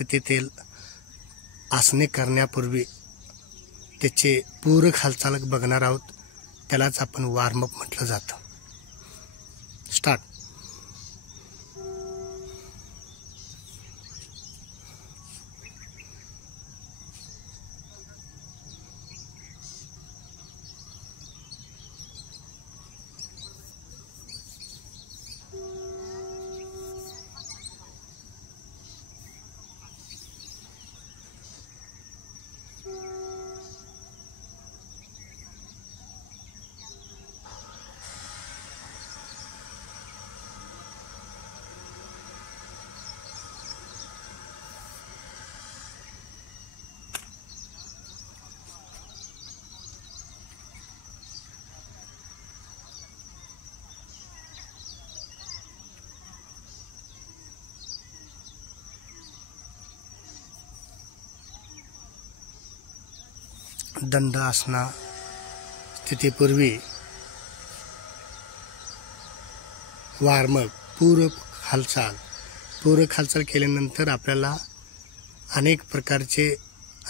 तेथील आसने करण्यापूर्वी त्याचे पूरक हालचाल बघणार आहोत. त्यालाच आपण वॉर्मअप म्हटलं जातं. स्टार्ट. दंड आसना स्थितीपूर्वी वॉर्मअप पूरक हालचाल केल्यानंतर आपल्याला अनेक प्रकारचे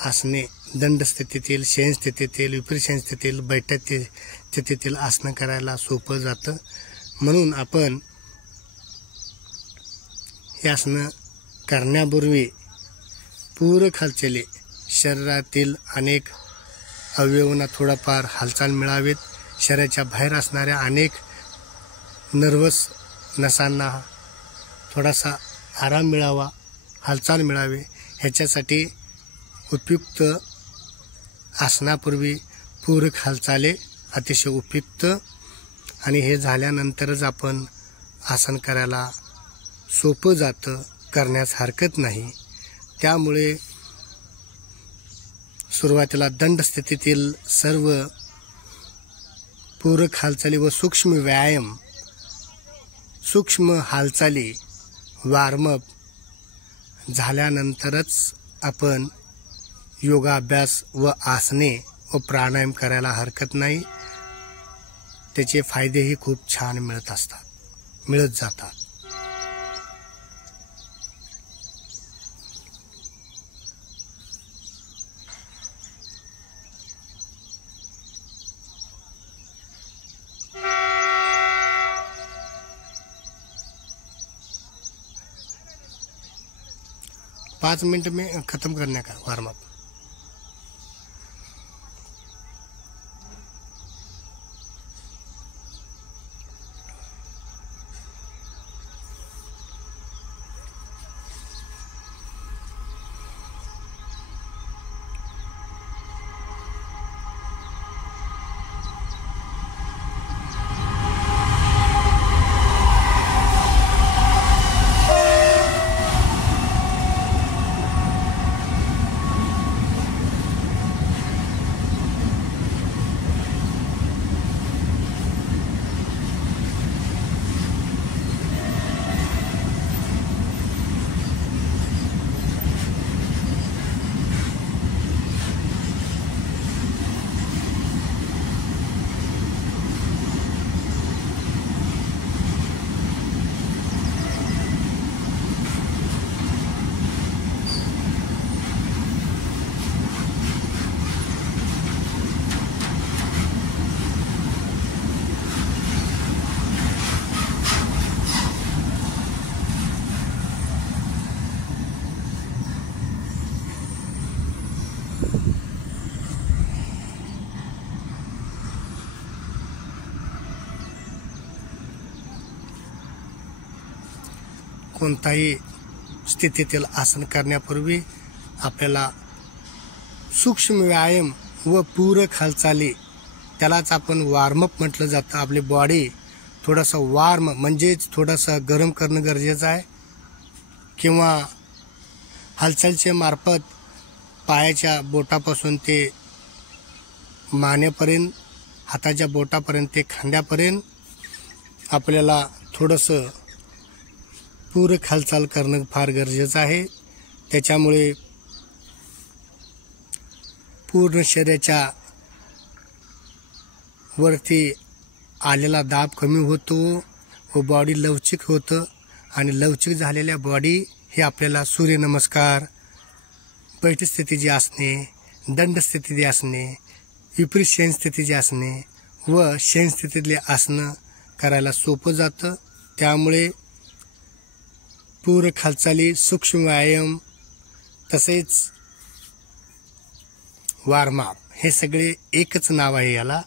आसने दंड स्थितीतील, शयन स्थितीतील, विपरीत शयन स्थितीतील, बैठक स्थितीतील आसनं करायला सोपं जातं. म्हणून आपण हे आसनं करण्यापूर्वी पूरक हालचाली शरीरातील अनेक अवयवांना थोडाफार हालचाल मिळावेत. शरीराच्या बाहेर असणाऱ्या अनेक नर्वस नसांना थोडासा आराम मिळावा, हालचाल मिळावे, ह्याच्यासाठी उपयुक्त आसनापूर्वी पूरक हालचाली अतिशय उपयुक्त. आणि हे झाल्यानंतरच आपण आसन करायला सोपं जातं, करण्यास हरकत नाही. त्यामुळे सुरुवातीला दंड स्थितीतील सर्व पूरक हालचाली व सूक्ष्म हालचाली वॉर्मअप झाल्यानंतरच आपण योगाभ्यास व आसने व प्राणायाम करायला हरकत नाही. त्याचे फायदेही खूप छान मिळत जातात. पाँच मिनट में ख़त्म करने का वार्म अप. कोणताही स्थितीतील आसन करण्यापूर्वी आपल्याला सूक्ष्म व्यायाम व पूरक हालचाली, त्यालाच आपण वॉर्मअप म्हटलं जातं. आपली बॉडी थोडासा वार्म म्हणजेच थोडासा गरम करणं गरजेचं आहे. किंवा हालचालीच्या मार्फत पायाच्या बोटापासून ते मानेपर्यंत, हाताच्या बोटापर्यंत ते खांद्यापर्यंत आपल्याला थोडंसं पूरक हालचाल करणं फार गरजेचं आहे. त्याच्यामुळे पूर्ण शरीराच्या वरती आलेला दाब कमी होतो व बॉडी लवचिक होतं. आणि लवचिक झालेल्या बॉडी हे आपल्याला सूर्यनमस्कार, बैठी स्थिती जी असणे, दंड स्थिती जी असणे, विपरीत शयन स्थिती जी असणे व शयन स्थितीतले आसनं करायला सोपं जातं. त्यामुळे पूरक हालचाली, सूक्ष्म व्यायाम तसेच वॉर्मअप हे सगळे एकच नाव आहे याला.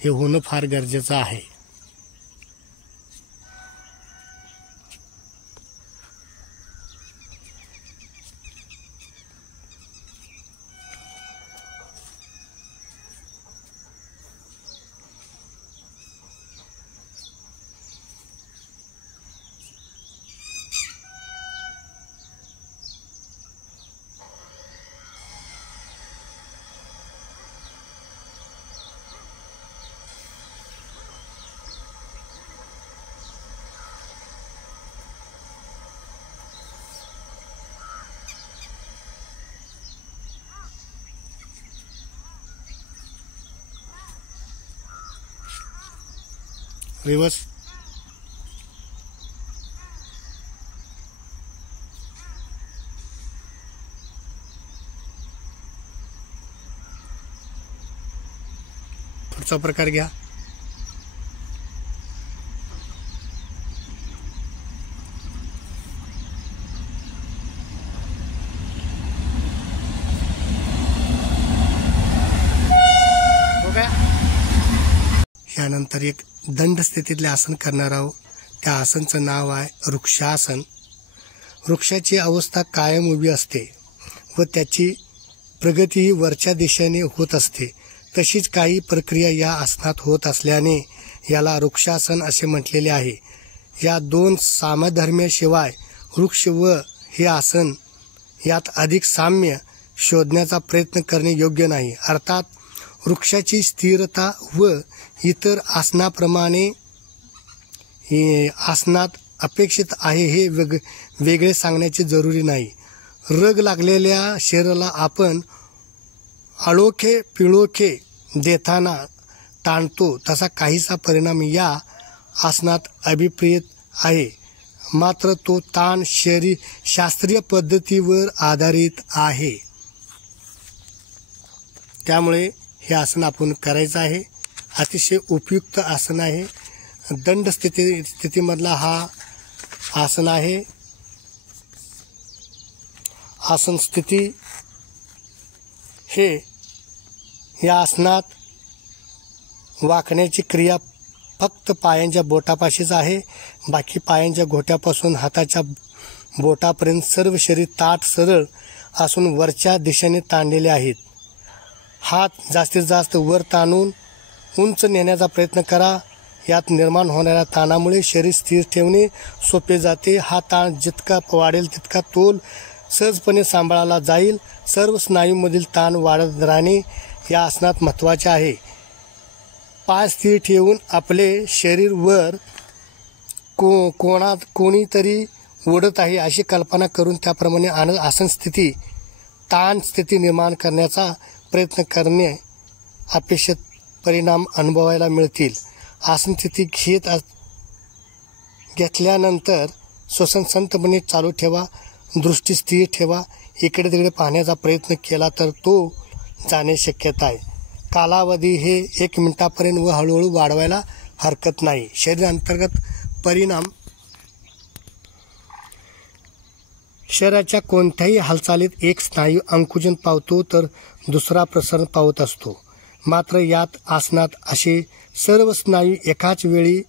हे होणं फार गरजेचं आहे. रिवर्स. पुढचा प्रकार घ्या. यानंतर एक दंड स्थितीतले आसन करणार आहोत. त्या आसनचं नाव आहे वृक्षासन. वृक्षाची अवस्था कायम उभी असते व त्याची प्रगतीही वरच्या दिशेने होत असते. तशीच काही प्रक्रिया या आसनात होत असल्याने याला वृक्षासन असे म्हटलेले आहे. या दोन सामधर्म्याशिवाय वृक्ष व हे आसन यात अधिक साम्य शोधण्याचा प्रयत्न करणे योग्य नाही. अर्थात वृक्षाची स्थिरता व इतर आसनाप्रमाणे आसनात अपेक्षित आहे हे वेगळे सांगण्याचे जरुरी नाही. रग लागलेल्या शरीराला आपण आळोखे पिळोखे देताना ताणतो तसा काहीसा परिणाम या आसनात अभिप्रेत आहे. मात्र तो ताण शास्त्रीय पद्धतीवर आधारित आहे. त्यामुळे हे आसन आपण करायचं आहे. अतिशय उपयुक्त आसन आहे. दंड स्थितीमधला हा आसन आहे. आसन स्थिती हे या आसनात वाकण्याची क्रिया फक्त पायांच्या बोटापाशीच आहे. बाकी पायांच्या घोट्यापासून हाताच्या बोटापर्यंत सर्व शरीर ताठ सरळ असून वरच्या दिशेने ताणलेले आहेत. हात जास्तीत जास्त वर ताणून उंच नेण्याचा प्रयत्न करा. यात निर्माण होणाऱ्या ताणामुळे शरीर स्थिर ठेवणे सोपे जाते. हा ताण जितका वाढेल तितका तोल सहजपणे सांभाळला जाईल. सर्व स्नायूंमधील ताण वाढत राहणे या आसनात महत्त्वाचे आहे. पाय स्थिर ठेवून आपले शरीर वर कोणीतरी ओढत आहे अशी कल्पना करून त्याप्रमाणे आसन स्थिती ताण स्थिती निर्माण करण्याचा प्रयत्न करणे अपेक्षित परिणाम अनुभवायला मिळतील. आसन स्थिती घेतल्यानंतर श्वसन संतपणे चालू ठेवा. दृष्टी स्थिर ठेवा. इकडे तिकडे पाहण्याचा प्रयत्न केला तर तो जाणे शक्यता आहे. कालावधी हे 1 मिनिटापर्यंत व हळूहळू वाढवायला हरकत नाही. शरीर अंतर्गत परिणाम शरीराच्या कोणत्याही हालचालीत एक स्नायू अंकुजन पावतो तर दुसरा प्रसरण पावत असतो. मात्र यात आसनात असे सर्व स्नायू एकाच वेळी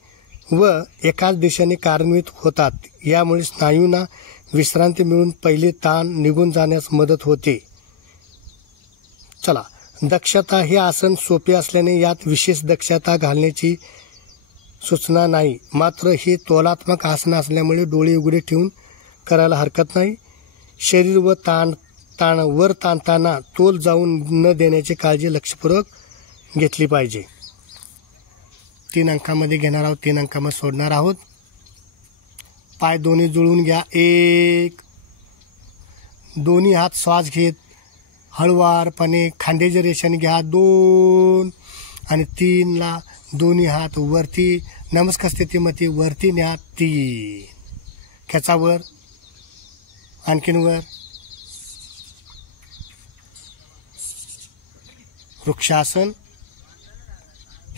व एकाच दिशेने कार्यान्वित होतात. यामुळे स्नायूंना विश्रांती मिळून पहिले ताण निघून जाण्यास मदत होते. चला, दक्षता हे आसन सोपे असल्याने यात विशेष दक्षता घालण्याची सूचना नाही. मात्र हे तोलात्मक आसन असल्यामुळे डोळे उघडे ठेवून करायला हरकत नाही. शरीर व वर ताणताना तोल जाऊन न देण्याची काळजी लक्षपूर्वक घेतली पाहिजे. 3 अंकामध्ये घेणार आहोत, 3 अंकामध्ये सोडणार आहोत. पाय दोन्ही जुळवून घ्या. 1, दोन्ही हात श्वास घेत हळुवारपणे खांद्याच्या रेषेने घ्या. 2 आणि 3 ला दोन्ही हात वरती नमस्कार स्थितीमध्ये वरती न्या. 3 खेचा वर, आणखीन वर. वृक्षासन.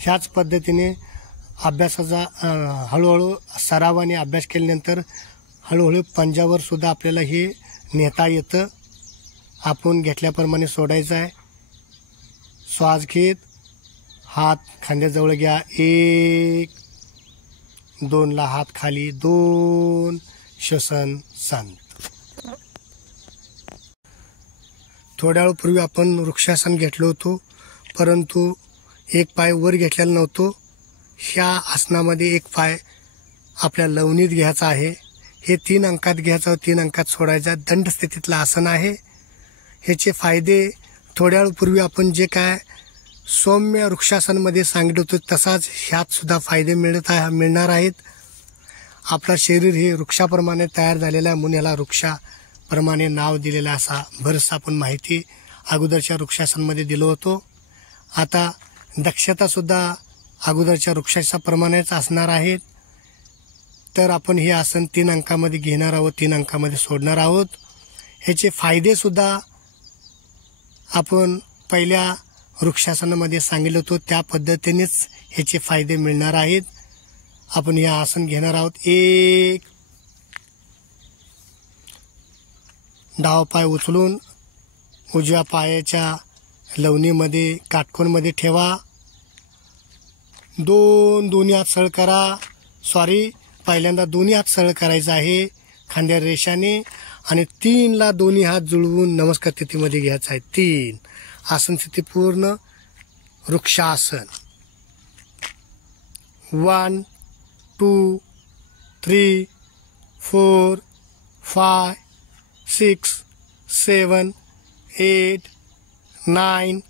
ह्याच पद्धतीने अभ्यासाचा हळूहळू सरावाने अभ्यास केल्यानंतर हळूहळू पंजावर सुद्धा आपल्याला हे नेता येतं. आपण घेतल्याप्रमाणे सोडायचं आहे. श्वास घेत हात खांद्याजवळ घ्या. 1 2 ला हात खाली. 2 श्वसन शांत. थोड्या वेळापूर्वी आपण वृक्षासन घेतलं होतं, परंतु एक पाय वर घेतलेला नव्हतो. ह्या आसनामध्ये एक पाय आपल्या लवणीत घ्यायचा आहे. हे 3 अंकात घ्यायचं, 3 अंकात सोडायचं. दंड स्थितीतलं आसन आहे. ह्याचे फायदे थोड्या वेळापूर्वी आपण जे काय सौम्य वृक्षासनमध्ये सांगितलं होतं तसाच ह्यात सुद्धा फायदे मिळणार आहेत. आपलं शरीर हे वृक्षाप्रमाणे तयार झालेलं आहे म्हणून याला वृक्षाप्रमाणे नाव दिलेलं असा बरंच आपण माहिती अगोदरच्या वृक्षासनमध्ये दिलो होतो. आता दक्षता सुद्धा अगोदरच्या वृक्षासनाप्रमाणेच असणार आहेत. तर आपण हे आसन 3 अंकामध्ये घेणार आहोत, 3 अंकामध्ये सोडणार आहोत. ह्याचे फायदे सुद्धा आपण पहिल्या वृक्षासनामध्ये सांगितलं होतं त्या पद्धतीनेच ह्याचे फायदे मिळणार आहेत. आपण हे आसन घेणार आहोत. 1 डावा पाय उचलून उजव्या पायाच्या लवणीमध्ये काटकोनमध्ये ठेवा. 2 दोन्ही हात सरळ करा. पहिल्यांदा दोन्ही हात सरळ करायचं आहे खांद्या रेषाने आणि 3 ला दोन्ही हात जुळवून नमस्कार स्थितीमध्ये घ्यायचं आहे. 3 आसन स्थिती पूर्ण वृक्षासन. 1 2 3 4 5 6 7 8 9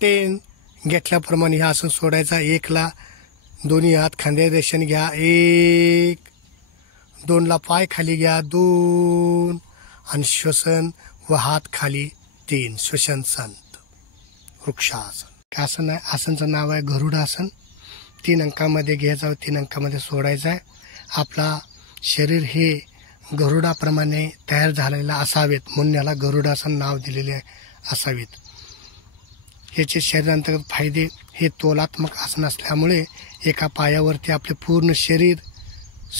10 घेतल्याप्रमाणे हे आसन सोडायचं. 1 ला दोन्ही हात खांद्या रेषेने घ्या. 1 2 ला पाय खाली घ्या. 2 आणि श्वसन व हात खाली. 3 श्वसन संत वृक्षासन. आसन आहे. आसनचं नाव आहे गरुडासन. 3 अंकामध्ये घ्यायचं, 3 अंकामध्ये सोडायचं आहे. आपला शरीर हे गरुडाप्रमाणे तयार झालेला असावेत म्हणून याला गरुडासन नाव दिलेले असावेत. ह्याचे शरीरांतर्गत फायदे हे तोलात्मक आसन असल्यामुळे एका पायावरती आपले पूर्ण शरीर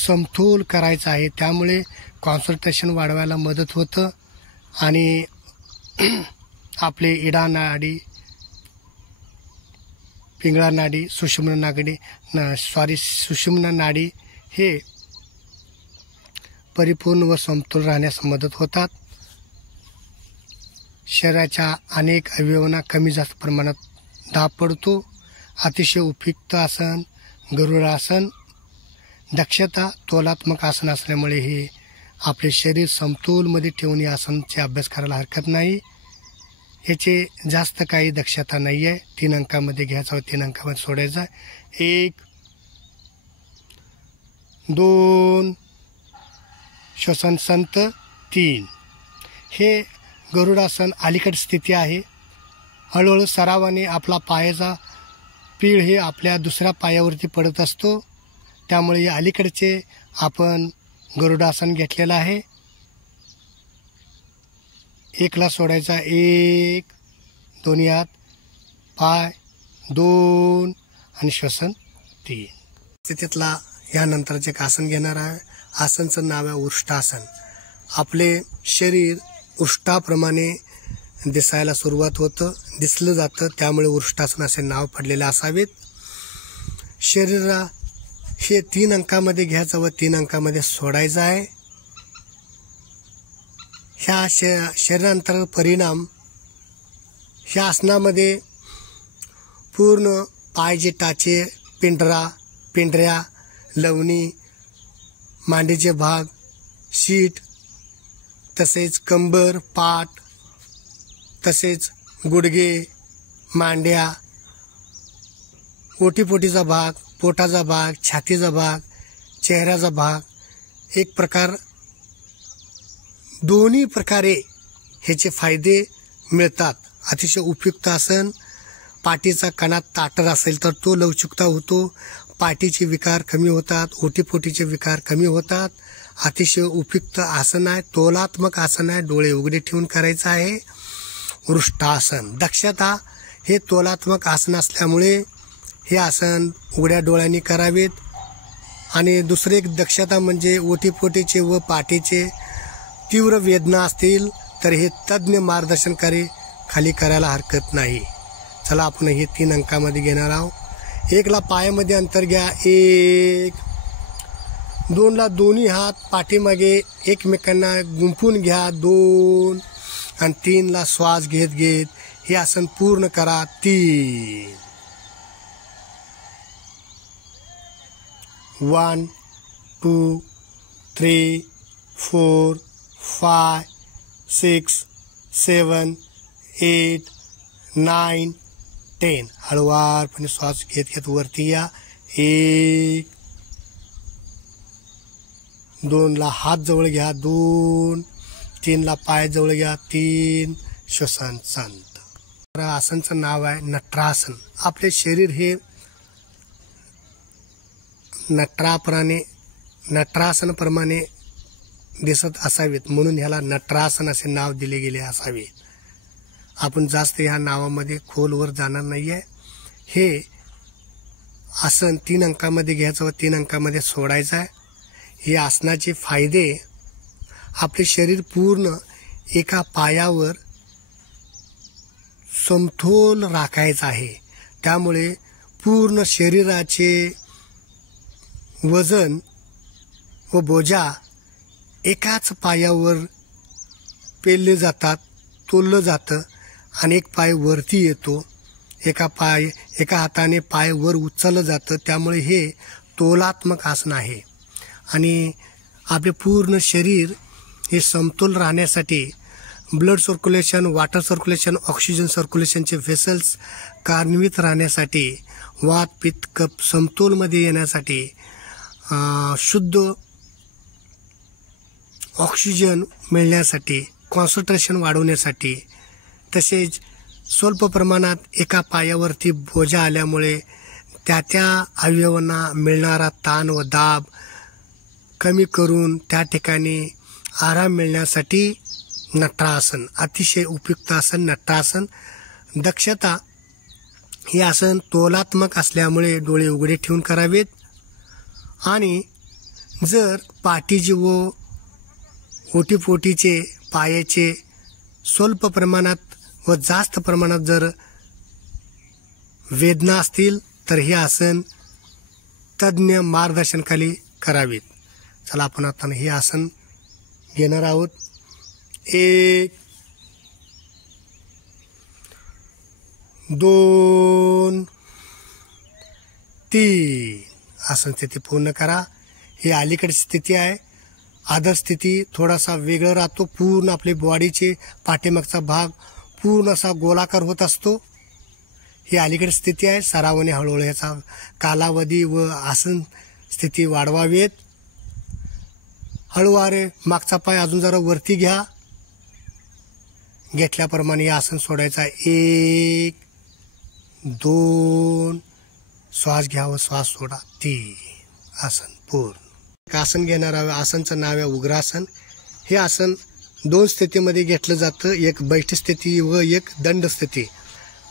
समतोल करायचं आहे. त्यामुळे कॉन्सन्ट्रेशन वाढवायला मदत होतं आणि आपले इडा नाडी, पिंगळा नाडी, सुषुम्ना नाडी हे परिपूर्ण व समतोल राहण्यास मदत होतात. शरीराच्या अनेक अवयवांना कमी जास्त प्रमाणात दाब पडतो. अतिशय उपयुक्त आसन गरुडासन. दक्षता तोलात्मक आसन असल्यामुळे हे आपले शरीर समतोलमध्ये ठेवून या आसनाचे अभ्यास करायला हरकत नाही. ह्याचे जास्त काही दक्षता नाही आहे. 3 अंकामध्ये घ्यायचा व 3 अंकामध्ये सोडायचा. 1 2 श्वसन संत. 3 हे गरुडासन अलीकड स्थिती आहे. हळूहळू सरावाने आपला पायाचा पीळ हे आपल्या दुसऱ्या पायावरती पडत असतो. त्यामुळे या अलीकडचे आपण गरुडासन घेतलेलं आहे. 1 ला सोडायचा. 1 दोन्ही हात पाय 2 आणि श्वसन 3. स्थितीतला यानंतरचे एक आसन घेणार आहे. आसनचं नाव आहे उष्टासन. आपले शरीर उष्टाप्रमाणे दिसायला सुरुवात होतं, दिसलं जातं. त्यामुळे उष्टासन असे नाव पडलेले असावेत. शरीरा हे 3 अंकामध्ये घ्यायचं व 3 अंकामध्ये सोडायचं आहे. ह्या शरीरांतर्गत परिणाम ह्या आसनामध्ये पूर्ण पायचे टाचे, पिंढऱ्या, लवणी, मांडीचे भाग, शीट, तसेच कंबर, पाठ, तसेच गुडघे, मांड्या, ओटीपोटीचा भाग, पोटाचा भाग, छातीचा भाग, चेहऱ्याचा भाग, एक प्रकार दोन्ही प्रकारे ह्याचे फायदे मिळतात. अतिशय उपयुक्त आसन. पाठीचा कणात ताठर असेल तर तो लवचिकता होतो. पाठीचे विकार कमी होतात, ओटीपोटीचे विकार कमी होतात. अतिशय उपयुक्त आसन आहे, तोलात्मक आसन आहे. डोळे उघडे ठेवून करायचं आहे. वृष्टासन. दक्षता हे तोलात्मक आसन असल्यामुळे हे आसन उघड्या डोळ्यांनी करावेत. आणि दुसरी एक दक्षता म्हणजे ओटीपोटीचे व पाठीचे तीव्र वेदना असतील तर हे तज्ज्ञ मार्गदर्शनकारी खाली करायला हरकत नाही. चला आपण हे 3 अंकामध्ये घेणार आहोत. 1ला पायामध्ये अंतर घ्या 1. 2ला दोन्ही हात पाठीमागे एकमेकांना गुंफून घ्या 2. आणि 3ला श्वास घेत घेत हे आसन पूर्ण करा 3. 1 2 3 4 5 6 7 8 9 10. हळूवारपणे श्वास घेत घेत वरती या 1. 2ला हात जवळ घ्या 2. 3ला पाय जवळ घ्या 3. श्वसन शांत. आसनचं नाव आहे नटरासन. आपले शरीर हे नटरासनप्रमाणे दिसत असावेत म्हणून ह्याला नटरासन असे नाव दिले गेले असावे. आपण जास्त ह्या नावामध्ये खोलवर जाणार नाही आहे. हे आसन 3 अंकामध्ये घ्यायचं व 3 अंकामध्ये सोडायचं आहे. हे आसनाचे फायदे आपले शरीर पूर्ण एका पायावर समतोल राखायचं आहे. त्यामुळे पूर्ण शरीराचे वजन व बोजा एकाच पायावर पेलले जातात, तोललं जातं आणि एक पाय वरती येतो. एका हाताने पाय वर उचललं जातं. त्यामुळे हे तोलात्मक आसन आहे. आणि आपले पूर्ण शरीर हे समतोल राहण्यासाठी blood circulation, water circulation, oxygen सर्क्युलेशनचे व्हेसल्स कार्यान्वित राहण्यासाठी, वात पित्त कफ समतोलमध्ये येण्यासाठी, शुद्ध ऑक्सिजन मिळण्यासाठी, कॉन्सन्ट्रेशन वाढवण्यासाठी, तसेच स्वल्प प्रमाणात एका पायावरती बोजा आल्यामुळे त्या अवयवांना मिळणारा ताण व दाब कमी करून त्या ठिकाणी आराम मिळण्यासाठी नटरासन अतिशय उपयुक्त आसन नटरासन. दक्षता हे आसन तोलात्मक असल्यामुळे डोळे उघडे ठेवून करावेत. आणि जर पाठीचे व ओटीपोटीचे पायाचे स्वल्प प्रमाणात व जास्त प्रमाणात जर वेदना असतील तर हे आसन तज्ज्ञ मार्गदर्शनाखाली करावेत. चला आपण आता हे आसन घेणार आहोत. 1 2 3 आसन स्थिती पूर्ण करा. ही अलीकडची स्थिती आहे. आदर स्थिती थोडासा वेगळा राहतो. पूर्ण आपली बॉडीचे पाठीमागचा भाग पूर्ण असा गोलाकार होत असतो. ही अलीकडची स्थिती आहे. सरावाने हळूहळू याचा कालावधी व आसन स्थिती वाढवावेत. हळूवारे मागचा पाय अजून जरा वरती घ्या. घेतल्याप्रमाणे आसन सोडायचा. 1 2 श्वास घ्या व श्वास सोडा. 3 आसन पूर्ण. आसन घेणार आहे. आसनचं नाव आहे उग्रासन. हे आसन 2 स्थितीमध्ये घेतलं जातं. एक बैठ स्थिती व एक दंड स्थिती.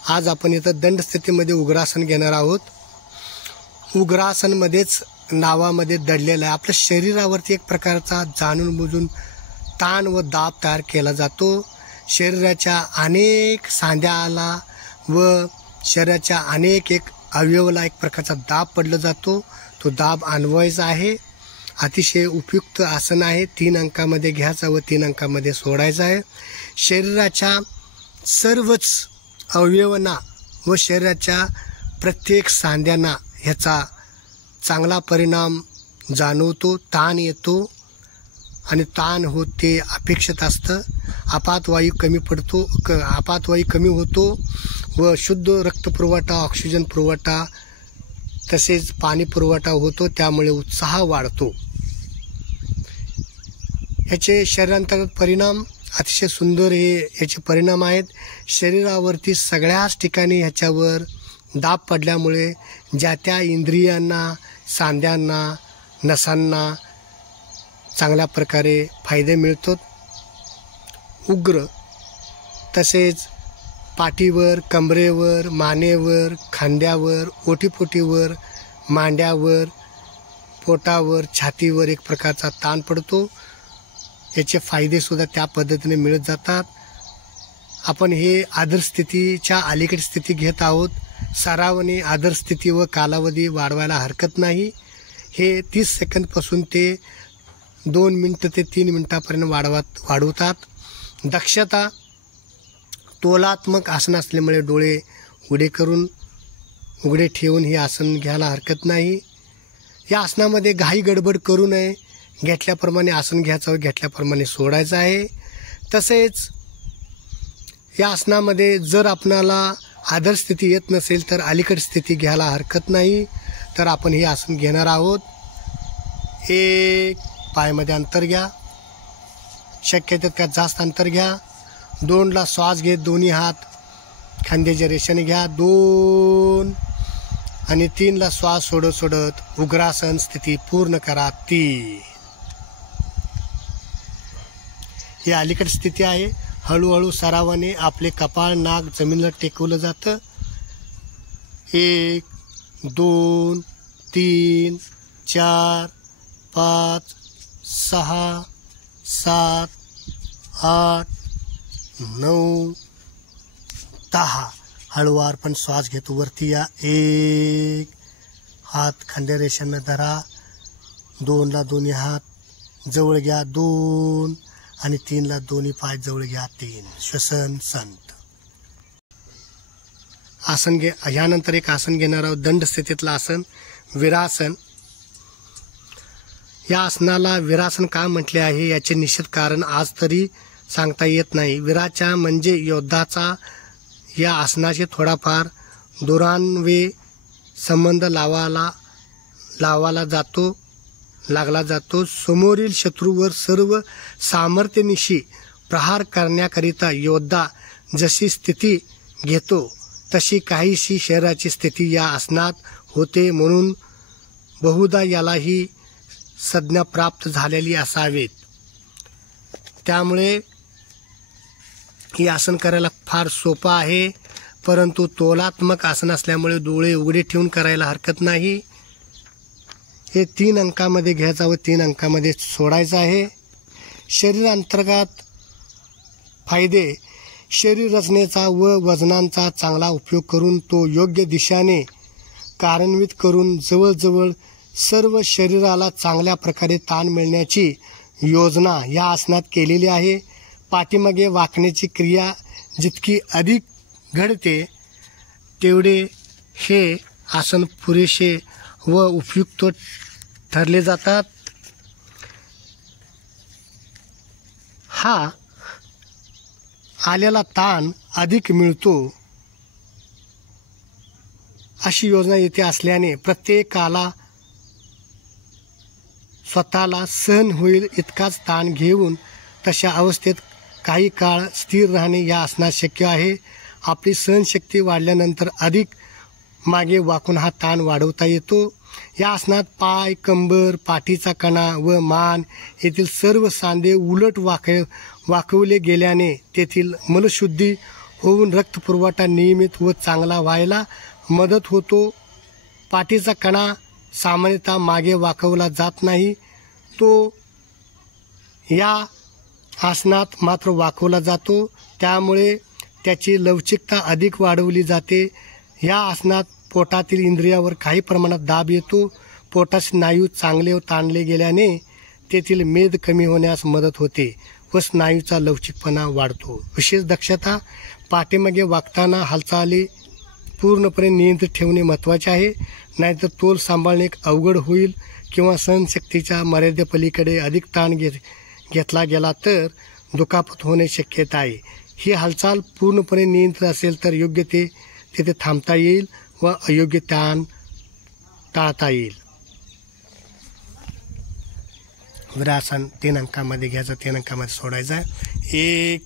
आज आपण इथं दंड स्थितीमध्ये उग्रासन घेणार आहोत. उग्रासनमध्येच नावामध्ये दडलेलं आहे. आपल्या शरीरावरती एक प्रकारचा जाणून बुजून ताण व दाब तयार केला जातो. शरीराच्या अनेक सांध्याला व शरीराच्या अनेक अवयवाला एक प्रकारचा दाब पडला जातो. तो दाब अनुभवायचा आहे. अतिशय उपयुक्त आसन आहे. 3 अंकामध्ये घ्यायचं व 3 अंकामध्ये सोडायचं आहे. शरीराच्या सर्वच अवयवांना व शरीराच्या प्रत्येक सांध्यांना ह्याचा चांगला परिणाम जाणवतो. ताण येतो आणि ताण होते अपेक्षित असतं. आपातवायू कमी पडतो. आपातवायू कमी होतो व शुद्ध रक्तपुरवठा, ऑक्सिजन पुरवठा तसेच पाणी पुरवठा होतो. त्यामुळे उत्साह वाढतो. ह्याचे शरीरांतर्गत परिणाम अतिशय सुंदर याचे परिणाम आहेत. शरीरावरती सगळ्याच ठिकाणी ह्याच्यावर दाब पडल्यामुळे ज्या त्या इंद्रियांना, सांध्यांना, नसांना चांगल्या प्रकारे फायदे मिळतात. उग्र तसेच पाठीवर, कमरेवर, मानेवर, खांद्यावर, ओटीपोटीवर, मांड्यावर, पोटावर, छातीवर एक प्रकारचा ताण पडतो. याचे फायदेसुद्धा त्या पद्धतीने मिळत जातात. आपण हे आदर्श स्थितीच्या अलीकडे स्थिती घेत आहोत. सरावाने आदर्श स्थिती व कालावधी वाढवायला हरकत नाही. हे 30 सेकंदपासून ते 2 मिनिटं ते 3 मिनिटापर्यंत वाढवतात. दक्षता तोलात्मक आसन असल्यामुळे डोळे उघडे ठेवून हे आसन घ्यायला हरकत नाही. या आसनामध्ये घाई गडबड करू नये. घेतल्याप्रमाणे आसन घ्यायचं व घेतल्याप्रमाणे सोडायचं आहे. तसेच या आसनामध्ये जर आपणाला आदर्श स्थिती येत नसेल तर अलीकडे स्थिती घ्यायला हरकत नाही. तर आपण हे आसन घेणार आहोत. एक, पायामध्ये अंतर घ्या, शक्य तितक्यात जास्त अंतर घ्या. 2 ला श्वास घेत दोन्ही हात खांद्याच्या रेषेने घ्या. 2 आणि 3 ला श्वास सोडत उग्रासन स्थिती पूर्ण करा. 3 ही अलीकडे स्थिती आहे. हळूहळू सरावाने आपले कपाळ, नाक जमिनीला टेकवलं जातं. 1, 2, 3, 4, 5, 6, 7, 8, 9, 10. हळूवार पण श्वास घेतो. वरती या. 1, हात खांद्या रेषेनं धरा. 2 ला दोन्ही हात जवळ घ्या. 2 आणि 3 ला दोन्ही पाय जवळ घ्या. 3 श्वसन संत आसन घे. यानंतर एक आसन घेणार आहोत. दंड स्थितीतलं आसन, वीरासन. या आसनाला वीरासन का म्हटले आहे याचे निश्चित कारण आज तरी सांगता येत नाही. वीराचा म्हणजे योद्धाचा या आसनाशी थोडाफार दुरान्वे संबंध लागला जातो. समोरील शत्रूवर सर्व सामर्थ्यानिशी प्रहार करण्याकरिता योद्धा जशी स्थिती घेतो तशी काहीशी शरीराची स्थिती या आसनात होते. म्हणून बहुधा याला ही संज्ञा प्राप्त झालेली असावेत. त्यामुळे ही आसन करायला फार सोपं आहे. परंतु तोलात्मक आसन असल्यामुळे डोळे उघडे ठेवून करायला हरकत नाही. हे 3 अंकामध्ये घ्यायचं व 3 अंकामध्ये सोडायचं आहे. शरीरांतर्गत फायदे. शरीर रचनेचा व वजनांचा चांगला उपयोग करून तो योग्य दिशेने कार्यान्वित करून जवळजवळ सर्व शरीराला चांगल्या प्रकारे ताण मिळण्याची योजना या आसनात केलेली आहे. पाठीमागे वाकण्याची क्रिया जितकी अधिक घडते तेवढे हे आसन पुरेसे व उपयुक्त ठरले जातात. हा आलेला ताण अधिक मिळतो अशी योजना येथे असल्याने प्रत्येकाला स्वतःला सहन होईल इतकाच ताण घेऊन तशा अवस्थेत काही काळ स्थिर राहणे या आसनात शक्य आहे. आपली सहनशक्ती वाढल्यानंतर अधिक मागे वाकून हा ताण वाढवता येतो. या आसनात पाय, कंबर, पाठीचा कणा व मान येथील सर्व सांधे उलट वाकवले गेल्याने तेथील मलशुद्धी होऊन रक्तपुरवठा नियमित व चांगला व्हायला मदत होतो. पाठीचा कणा सामान्यतः मागे वाकवला जात नाही. तो या आसनात मात्र वाकवला जातो. त्यामुळे त्याची लवचिकता अधिक वाढवली जाते. या आसनात पोटातील इंद्रियावर काही प्रमाणात दाब येतो. पोटाचे स्नायू चांगले ताणले गेल्याने तेथील मेद कमी होण्यास मदत होते व स्नायूचा लवचिकपणा वाढतो. विशेष दक्षता. पाठीमागे वाकताना हालचाली पूर्णपणे नियंत्रित ठेवणे महत्त्वाचे आहे. नाहीतर तोल सांभाळणे अवघड होईल किंवा सहनशक्तीच्या मर्यादेपलीकडे अधिक ताण घेतला गेला तर दुखापत होण्याची शक्यता आहे. ही हालचाल पूर्णपणे नियंत्रित असेल तर योग्य ते तिथे थांबता येईल व अयोग्य ताण टाळता येईल. वीरासन 3 अंकामध्ये घ्यायचं, 3 अंकामध्ये सोडायचं. 1,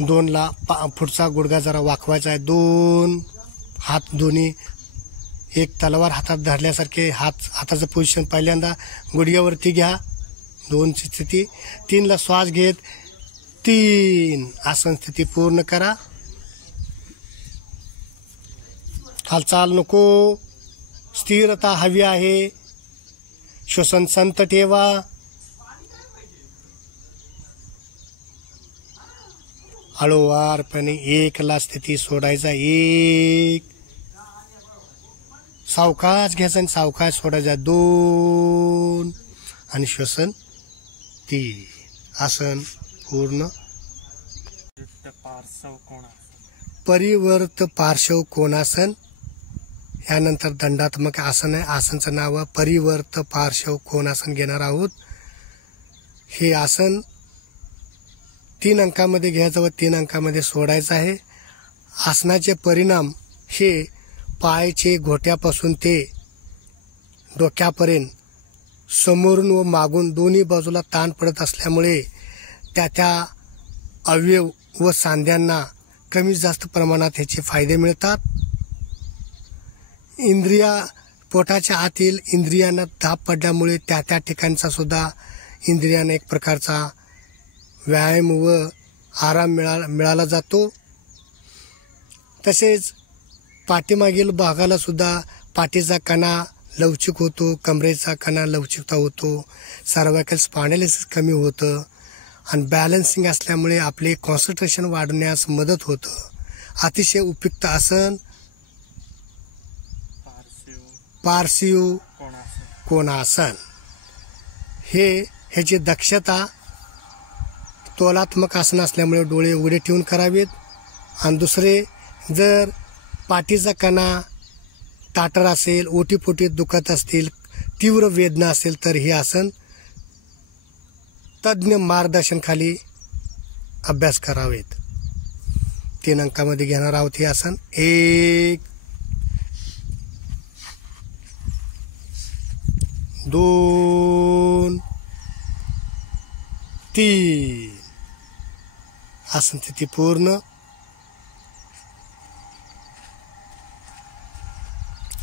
2 ला पुढचा गुडघा जरा वाकवायचा आहे. 2 हात दोन्ही एक तलवार हातात धरल्यासारखे हाताचं पोझिशन पहिल्यांदा गुडघ्यावरती घ्या. 2 ची स्थिती. 3 ला श्वास घेत 3 आसन स्थिती पूर्ण करा. हालचाल नको, स्थिरता हवी आहे. श्वसन संत ठेवा. हळूवारपणे 1 ला स्थिती सोडायचा. 1 सावकाश घ्यायचा आणि सावकाश सोडायचा. 2 आणि श्वसन 3. आसन पूर्ण. परिवर्त पार्श्व कोणासन. यानंतर दंडात्मक आसन आहे. आसनचं नाव आहे परिवर्त पार्श्व कोणासन घेणार आहोत. हे आसन 3 अंकामध्ये घ्यायचं व 3 अंकामध्ये सोडायचं आहे. आसनाचे परिणाम हे पायाचे घोट्यापासून ते डोक्यापर्यंत समोरून व मागून दोन्ही बाजूला ताण पडत असल्यामुळे त्या अवयव व सांध्यांना कमी जास्त प्रमाणात ह्याचे फायदे मिळतात. पोटाच्या आतील इंद्रियांना दाब पडल्यामुळे त्या ठिकाणचा सुद्धा इंद्रियांना एक प्रकारचा व्यायाम व आराम मिळाला जातो. तसेच पाठीमागील भागाला सुद्धा पाठीचा कणा लवचिक होतो, कमरेचा कणा लवचिकता होतो, सर्वायकल स्पॉन्डिलोसिस कमी होतं आणि बॅलन्सिंग असल्यामुळे आपले कॉन्सन्ट्रेशन वाढण्यास मदत होतं. अतिशय उपयुक्त आसन पार्श्व कोणासन. ह्याची दक्षता तोलात्मक आसन असल्यामुळे डोळे उघडे ठेवून करावेत. आणि दुसरे, जर पाठीचा कणा ताटर असेल, ओटीपोटीत दुखत असतील, तीव्र वेदना असेल तर हे आसन तज्ञ मार्गदर्शनाखाली अभ्यास करावेत. 3 अंकामध्ये घेणार आहोत हे आसन. 1 2 3 आसन स्थिती पूर्ण.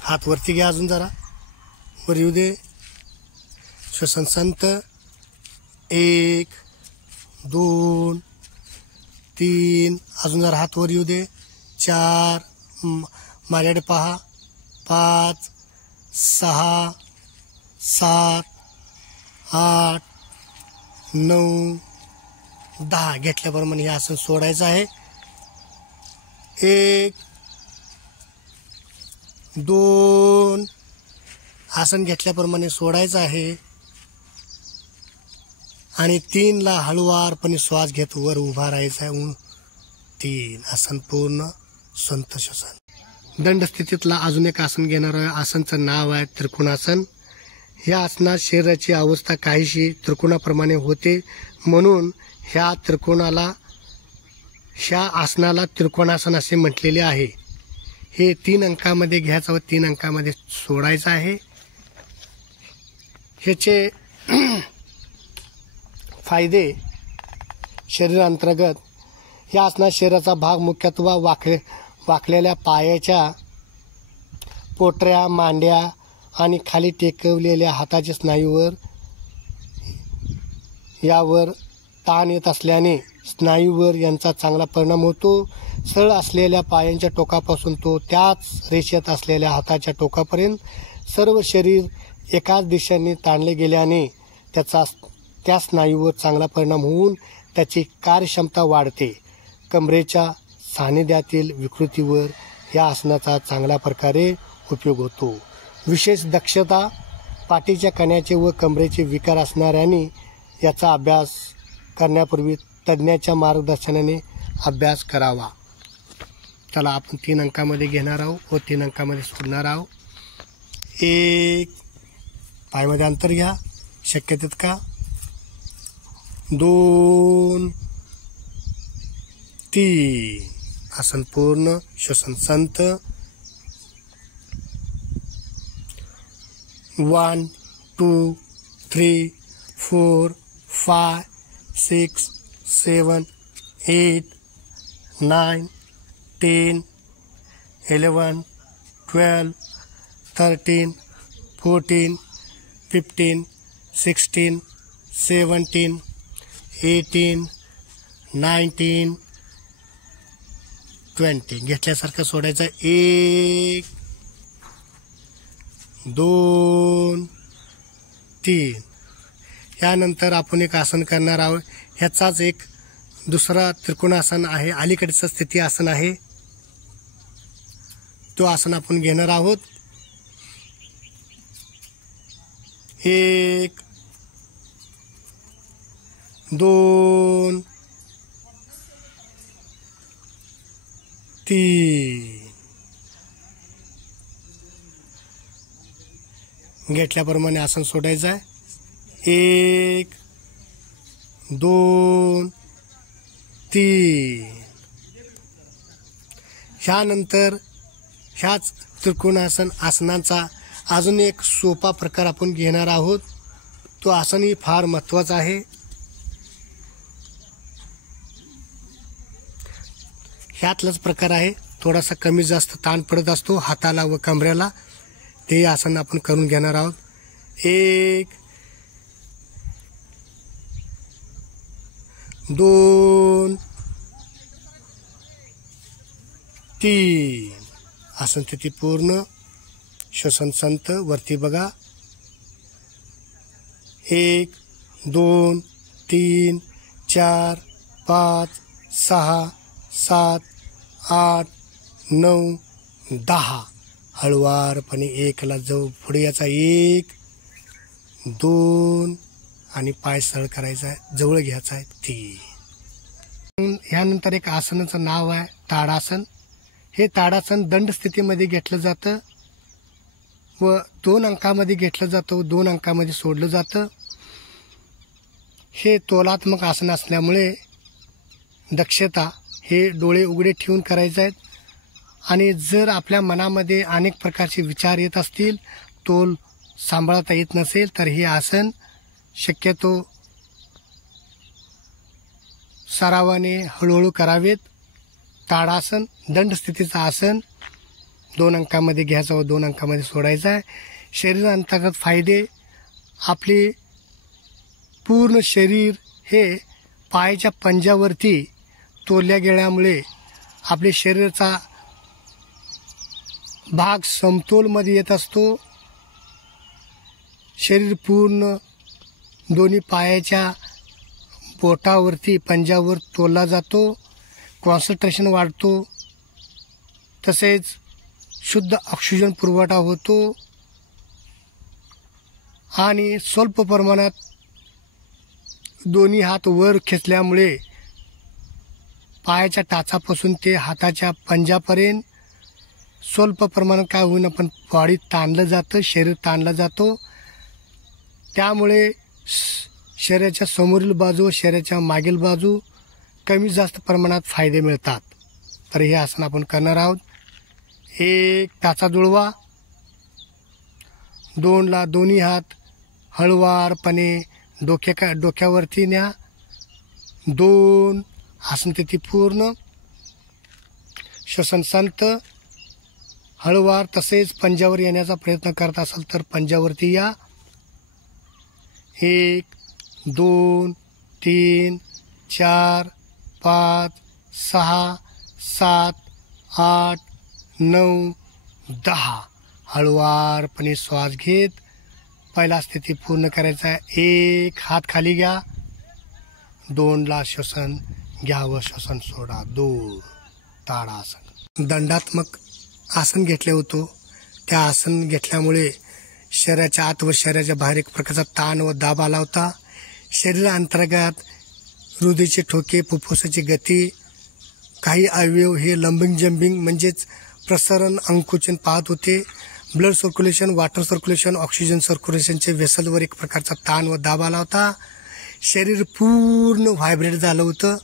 हात वरती घ्या, अजून जरा वर येऊ दे. श्वसन संत. 1 2 3 अजून जरा हात वर येऊ दे. 4 माझ्याकडे पहा. 5 6 7 8 9 10 घेतल्याप्रमाणे हे आसन सोडायचं आहे. 1 2 आसन घेतल्याप्रमाणे सोडायचं आहे. आणि 3 ला हळूवारपणे श्वास घेत वर उभा राहायचा आहे. 3 आसन पूर्ण. संत श्वसन. दंड स्थितीतला अजून एक आसन घेणार आहे. आसनचं नाव आहे त्रिकोणासन. या आसनात शरीराची अवस्था काहीशी त्रिकोणाप्रमाणे होते, म्हणून ह्या आसनाला त्रिकोणासन असे म्हटलेले आहे. हे 3 अंकामध्ये घ्यायचं व 3 अंकामध्ये सोडायचं आहे. ह्याचे फायदे शरीरांतर्गत. या आसनात शरीराचा भाग मुख्यत्वे वाकलेल्या पायाच्या पोटऱ्या, मांड्या आणि खाली टेकवलेल्या हाताच्या स्नायूवर यावर ताण येत असल्याने स्नायूवर यांचा चांगला परिणाम होतो. सरळ असलेल्या पायांच्या टोकापासून तो त्याच रेषेत असलेल्या हाताच्या टोकापर्यंत सर्व शरीर एकाच दिशेने ताणले गेल्याने त्या स्नायूवर चांगला परिणाम होऊन त्याची कार्यक्षमता वाढते. कमरेच्या सान्निध्यातील विकृतीवर या आसनाचा चांगल्या प्रकारे उपयोग होतो. विशेष दक्षता पाठीच्या कण्याचे व कमरेचे विकार असणाऱ्यांनी याचा अभ्यास करण्यापूर्वी तज्ज्ञाच्या मार्गदर्शनाने अभ्यास करावा. चला आपण 3 अंकामध्ये घेणार आहोत व 3 अंकामध्ये सोडणार आहोत. 1 पायामध्ये अंतर घ्या शक्य तितका. 2 3 आसन पूर्ण. श्वसन संत. 1 2 3 4 5 6 7 8 9 10 11 12 13 14 15 16 17 18 19 20 घेतल्यासारखं सोडायचं. 1 2 3. यानंतर आपण एक आसन करणार आहोत. ह्याचाच एक दुसरा त्रिकोणासन आहे, अलीकडचं स्थिती आसन आहे. तो आसन आपण घेणार आहोत. 1 2 3. घेतल्याप्रमाणे आसन सोडायचं आहे. 1 2 3. ह्यानंतर ह्याच त्रिकोणासन आसनांचा अजून एक सोपा प्रकार आपण घेणार आहोत. तो आसनही फार महत्त्वाचा आहे. ह्यातलाच प्रकार आहे. थोडासा कमी जास्त ताण पडत असतो हाताला व कमरेला. ते आसन आपण करून घेणार आहोत. 1 2 3. आसन स्थिती पूर्ण. श्वसन संत वरती बघा. 1 2 3 4 5 6 7 8 9 10. हळुवारपणे 1ला जाऊ पुढे याचा. 1 2 आणि पाय सरळ करायचा आहे, जवळ घ्यायचा आहे. 3. ह्यानंतर एक आसनाचं नाव आहे ताडासन. हे ताडासन दंड स्थितीमध्ये घेतलं जातं व 2 अंकामध्ये घेतलं जातं व 2 अंकामध्ये सोडलं जातं. हे तोलात्मक आसन असल्यामुळे दक्षता हे डोळे उघडे ठेवून करायचे आहेत. आणि जर आपल्या मनामध्ये अनेक प्रकारचे विचार येत असतील, तोल सांभाळता येत नसेल, तर हे आसन शक्यतो सरावाने हळूहळू करावेत. ताडासन दंड स्थितीचं आसन 2 अंकामध्ये घ्यायचं व 2 अंकामध्ये सोडायचं आहे. शरीरांतर्गत फायदे. आपले पूर्ण शरीर हे पायाच्या पंजावरती तोलल्या गेल्यामुळे आपले शरीराचा भाग समतोलमध्ये येत असतो. शरीर पूर्ण दोन्ही पायाच्या बोटावरती पंजावर तोलला जातो. कॉन्सन्ट्रेशन वाढतो. तसेच शुद्ध ऑक्सिजन पुरवठा होतो. आणि स्वल्प प्रमाणात दोन्ही हात वर खेचल्यामुळे पायाच्या टाचापासून ते हाताच्या पंजापर्यंत स्वल्प प्रमाणात काय होईना पण बॉडी ताणलं जातं, शरीर ताणलं जातो. त्यामुळे शरीराच्या समोरील बाजू व शरीराच्या मागील बाजू कमी जास्त प्रमाणात फायदे मिळतात. तर हे आसन आपण करणार आहोत. 1 टाचा जुळवा. 2ला दोन्ही हात हळुवारपणे डोक्यावरती न्या. 2 आसन स्थिती पूर्ण. श्वसन संत. हळुवार तसेच पंजावर येण्याचा प्रयत्न करत असाल तर पंजावरती या. 1 2 3 4 5 6 7 8 9 10. हळुवारपणे श्वास घेत पहिला स्थिती पूर्ण करायचा आहे. 1 हात खाली घ्या. 2ला श्वसन घ्या व श्वसन सोडा. 2 ताडासन. दंडात्मक आसन घेतले होतो. त्या आसन घेतल्यामुळे शरीराच्या आत व शरीराच्या बाहेर एक प्रकारचा ताण व दाब आला होता. शरीराअंतर्गत हृदयाचे ठोके, फुफ्फुसाची गती, काही अवयव हे लंबिंग जंबिंग म्हणजेच प्रसरण अंकुचन पाहत होते. Blood circulation, water circulation, oxygen सर्क्युलेशनचे वेसलवर एक प्रकारचा ताण व दाब आला होता. शरीर पूर्ण व्हायब्रेट झालं होतं.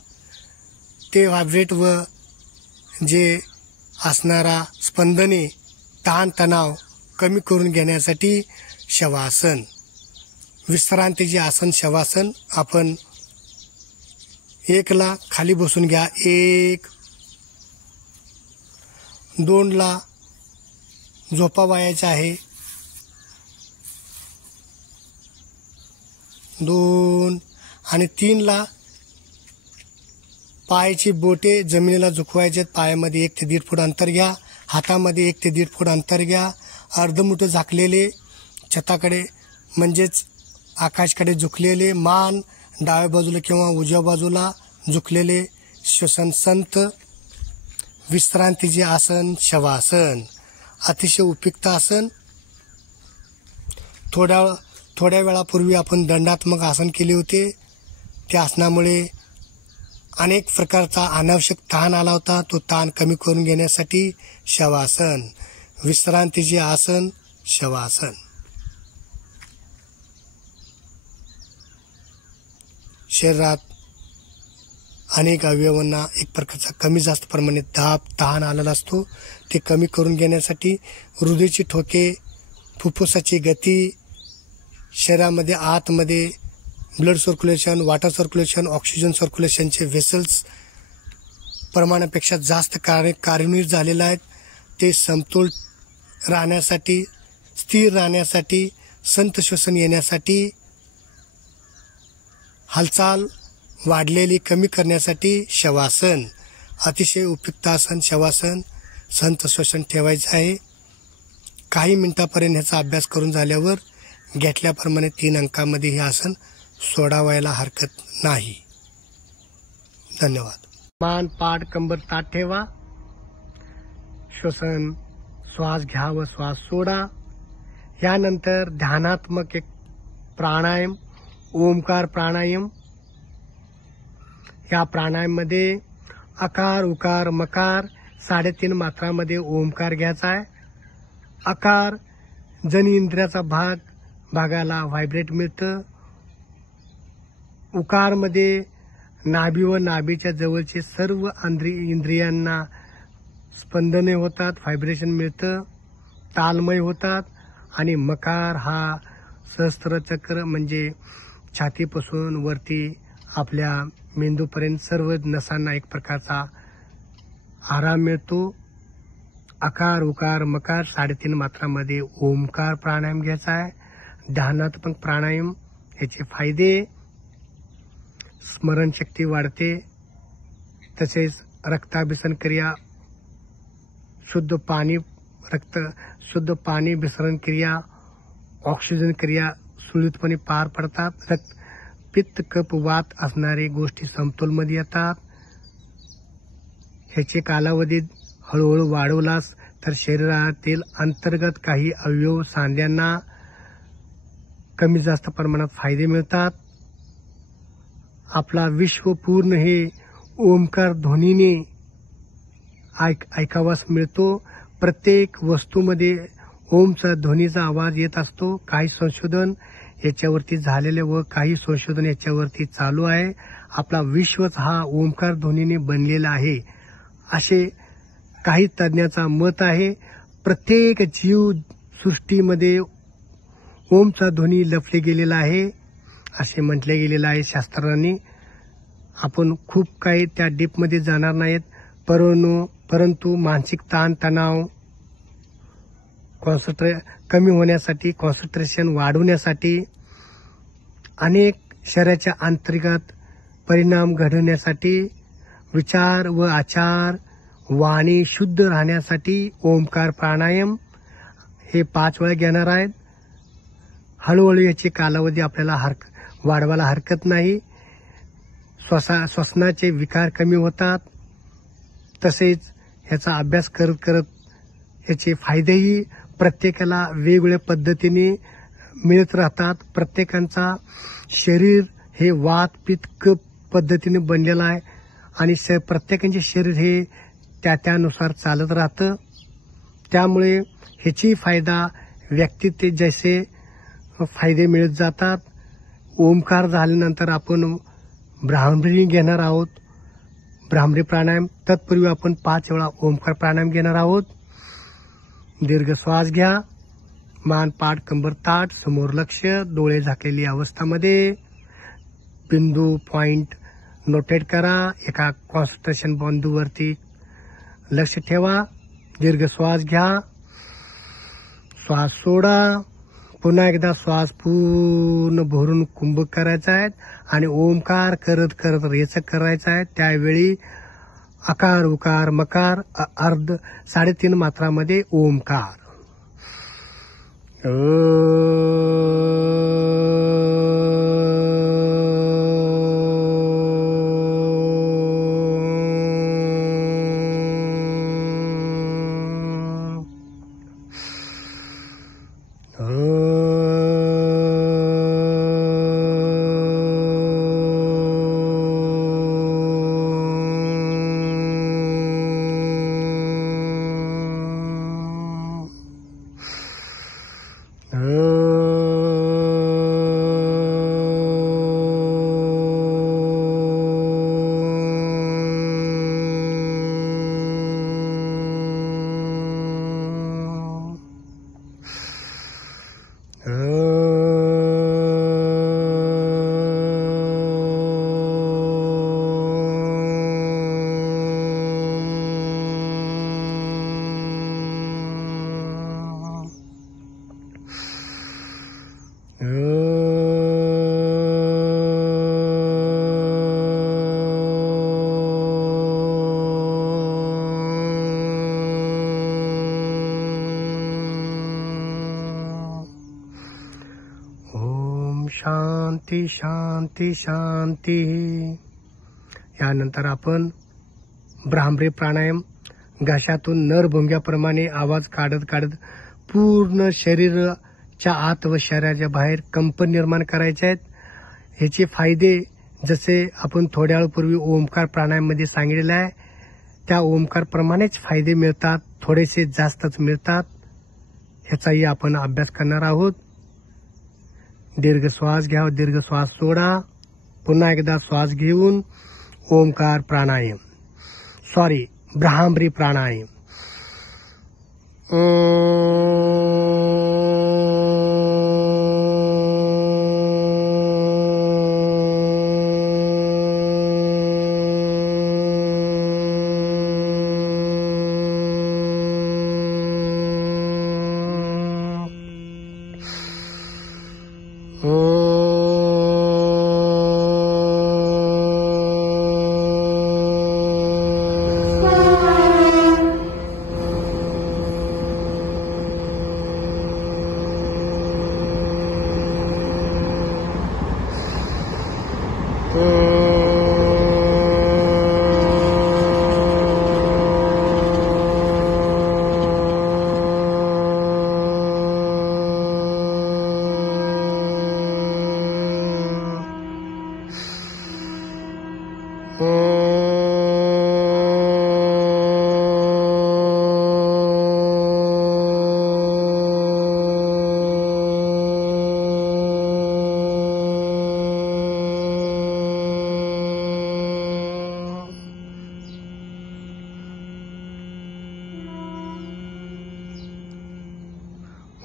ते व्हायब्रेट व जे असणारा स्पंदने, ताणतणाव कमी करून घेण्यासाठी शवासन, विश्रांतीचे आसन शवासन आपण 1ला खाली बसून घ्या. 1 2ला झोपावायचा आहे. 2 आणि 3ला पायाची बोटे जमिनीला झुकवायचे, पायामध्ये 1 ते 1.5 फूट अंतर घ्या, हातामध्ये 1 ते 1.5 फूट अंतर घ्या, अर्धमुठ झाकलेले छताकडे म्हणजेच आकाशकडे झुकलेले, मान डाव्या बाजूला किंवा उजव्या बाजूला झुकलेले, श्वसन संत, विश्रांतीचे आसन शवासन, अतिशय उपयुक्त आसन. थोड्या वेळापूर्वी आपण दंडात्मक आसन केले होते. त्या आसनामुळे अनेक प्रकारचा अनावश्यक ताण आला होता. तो ताण कमी करून घेण्यासाठी शवासन, विश्रांतीचे आसन शवासन. शरीरात अनेक अवयवांना एक प्रकारचा कमी जास्त प्रमाणात दाब ताण आलेला असतो. ते कमी करून घेण्यासाठी हृदयाची ठोके, फुफ्फुसाची गती, शरीरामध्ये आतमध्ये blood circulation, water circulation, oxygen सर्क्युलेशनचे व्हेसल्स प्रमाणापेक्षा जास्त कार्यान्वित झालेले आहेत. ते समतोल राहण्यासाठी, स्थिर राहण्यासाठी, संत श्वसन येण्यासाठी, हालचाल वाढलेली कमी करण्यासाठी शवासन, अतिशय उपयुक्त आसन शवासन. संत श्वसन ठेवायचं आहे. काही मिनिटापर्यंत ह्याचा अभ्यास करून झाल्यावर घेतल्याप्रमाणे 3 अंकामध्ये हे आसन सोडावायला हरकत नाही. धन्यवाद. मान, पाठ, कंबर ताठ ठेवा. श्वसन, श्वास घ्या व श्वास सोडा. यानंतर ध्यानात्मक एक प्राणायाम, ओमकार प्राणायाम. या प्राणायाममध्ये अकार, उकार, मकार 3.5 मात्रामध्ये ओमकार घ्यायचा आहे. अकार जनिंद्रियाचा भागाला व्हायब्रेट मिळतं. उकारमध्ये नाभी व नाभीच्या जवळचे सर्व इंद्रियांना स्पंदने होतात, व्हायब्रेशन मिळतं, तालमय होतात. आणि मकार हा सहस्त्रचक्र म्हणजे छातीपासून वरती आपल्या मेंदूपर्यंत सर्व नसांना एक प्रकारचा आराम मिळतो. अकार, उकार, मकार 3.5 मात्रामध्ये ओमकार प्राणायाम घ्यायचा आहे. ध्यानात्मक प्राणायाम. याचे फायदे: स्मरणशक्ती वाढते, तसेच रक्ताभिसरण क्रिया, शुद्ध पाणी भिसरण क्रिया, ऑक्सिजन क्रिया सुरळीतपणे पार पडतात. पित्त, कफ, वात असणारे गोष्टी समतोलमध्ये येतात. ह्याचे कालावधी हळूहळू वाढवलास तर शरीरातील अंतर्गत काही अवयव, सांध्यांना कमी जास्त प्रमाणात फायदे मिळतात. आपला विश्व पूर्ण हे ओमकार ध्वनीने ऐकावास मिळतो. प्रत्येक वस्तूमध्ये ओमचा ध्वनीचा आवाज येत असतो. काही संशोधन याच्यावरती झालेले व काही संशोधन याच्यावरती चालू आहे. आपला विश्वच हा ओमकार ध्वनीने बनलेला आहे असे काही तज्ञांचा मत आहे. प्रत्येक जीव सृष्टीमध्ये ओमचा ध्वनी लपले गेलेला आहे असे म्हटले गेलेलं आहे शास्त्रज्ञांनी. आपण खूप काही त्या डीपमध्ये जाणार नाहीत, परंतु मानसिक ताण तणाव कमी होण्यासाठी, कॉन्सन्ट्रेशन वाढवण्यासाठी, अनेक शरीराच्या अंतर्गत परिणाम घडवण्यासाठी, विचार व आचार वाणी शुद्ध राहण्यासाठी ओमकार प्राणायाम हे 5 वेळा घेणार आहेत. हळूहळू याची कालावधी आपल्याला वाढवायला हरकत नाही. श्वसनाचे विकार कमी होतात. तसेच ह्याचा अभ्यास करत करत याचे फायदेही प्रत्येकाला वेगवेगळ्या पद्धतीने मिळत राहतात. प्रत्येकांचा शरीर हे वात, पित्त, कफ पद्धतीने बनलेलं आहे आणि प्रत्येकाचे शरीर हे त्यानुसार चालत राहतं. त्यामुळे ह्याची फायदा व्यक्ती ते जैसे फायदे मिळत जातात. ओमकार झाल्यानंतर आपण ब्राह्मरी घेणार आहोत, ब्राह्मरी प्राणायाम. तत्पूर्वी आपण 5 वेळा ओमकार प्राणायाम घेणार आहोत. दीर्घ श्वास घ्या. मान, पाठ, कंबर ताठ, समोर लक्ष, डोळे झाकलेली अवस्थामध्ये. बिंदू पॉइंट नोटेट करा. एका कॉन्सन्ट्रेशन बिंदूवरती लक्ष ठेवा. दीर्घ श्वास घ्या, श्वास सोडा. पुन्हा एकदा श्वास पूर्ण भरून कुंभ करायचा आहे आणि ओमकार करत करत रेचक करायचा आहे. त्यावेळी अकार उकार मकार अर्ध 3.5 मात्रामध्ये ओमकार. शांती शांती शांती. यानंतर आपण भ्रामरी प्राणायाम घशातून नरभुंग्याप्रमाणे आवाज काढत काढत पूर्ण शरीराच्या आत व शरीराच्या बाहेर कंपन निर्माण करायचे आहेत. ह्याचे फायदे जसे आपण थोड्या वेळापूर्वी ओमकार प्राणायाम मध्ये सांगितलेले आहे त्या ओमकार प्रमाणेच फायदे मिळतात, थोडेसे जास्तच मिळतात. ह्याचाही आपण अभ्यास करणार आहोत. दीर्घ श्वास घ्या, दीर्घ श्वास सोडा. पुन्हा एकदा श्वास घेऊन ओमकार प्राणायाम भ्रामरी प्राणायाम.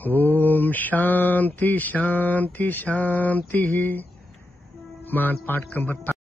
ओम शांति शांति शांति. मान पाठ कंबर